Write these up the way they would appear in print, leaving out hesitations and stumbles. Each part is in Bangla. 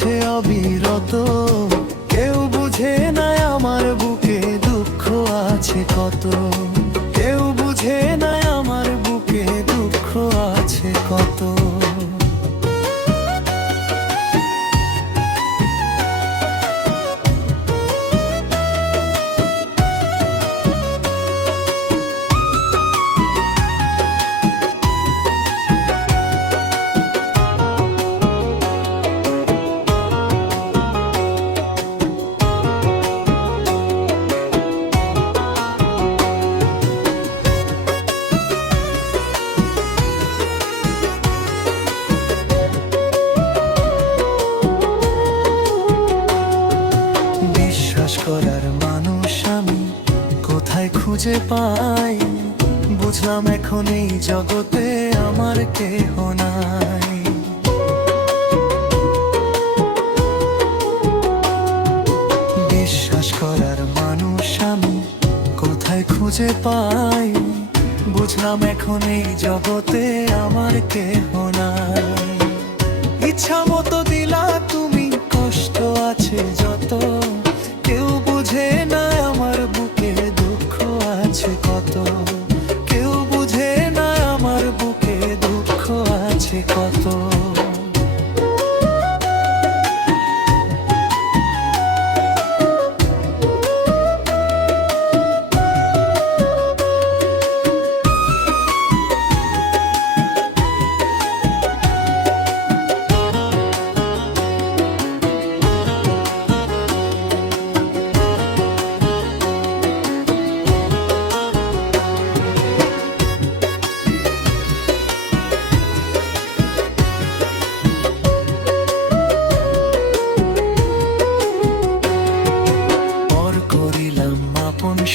আছে অবিরত, কেউ বুঝে না আমার বুকে দুঃখ আছে কত, কেউ বুঝে না আমার বুকে দুঃখ আছে কত। করার মানুষ আমি কোথায় খুঁজে পাই, বুঝলাম এখন এই জগতে আমার কেহ নাই। বিশ্বাস করার মানুষ আমি কোথায় খুঁজে পাই, বুঝলাম এখন এই জগতে আমার কেহ নাই। ইচ্ছা মতো দিলা তুমি, কষ্ট আছে যত, কেউ বুঝে না আমার বুকে দুঃখ আছে কত, কেউ বুঝে না আমার বুকে দুঃখ আছে কত।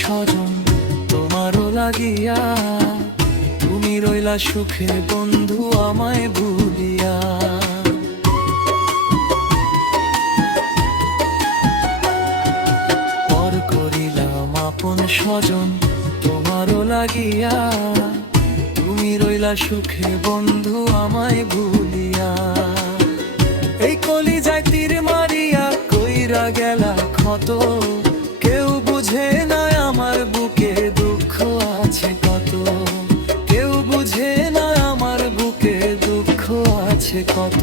স্বজন তোমারও লাগিয়া, তুমি রইলা সুখে বন্ধু আমায় ভুলিয়া। পর করিলাম আপন স্বজন তোমারও লাগিয়া, তুমি রইলা সুখে বন্ধু আমায় ভুলিয়া। এই কলিজায় তীর মারিয়া কইরা গেলা ক্ষত, কেউ বুঝে না আমার বুকে দুঃখ আছে কত, কেউ বুঝে না আমার বুকে দুঃখ আছে কত।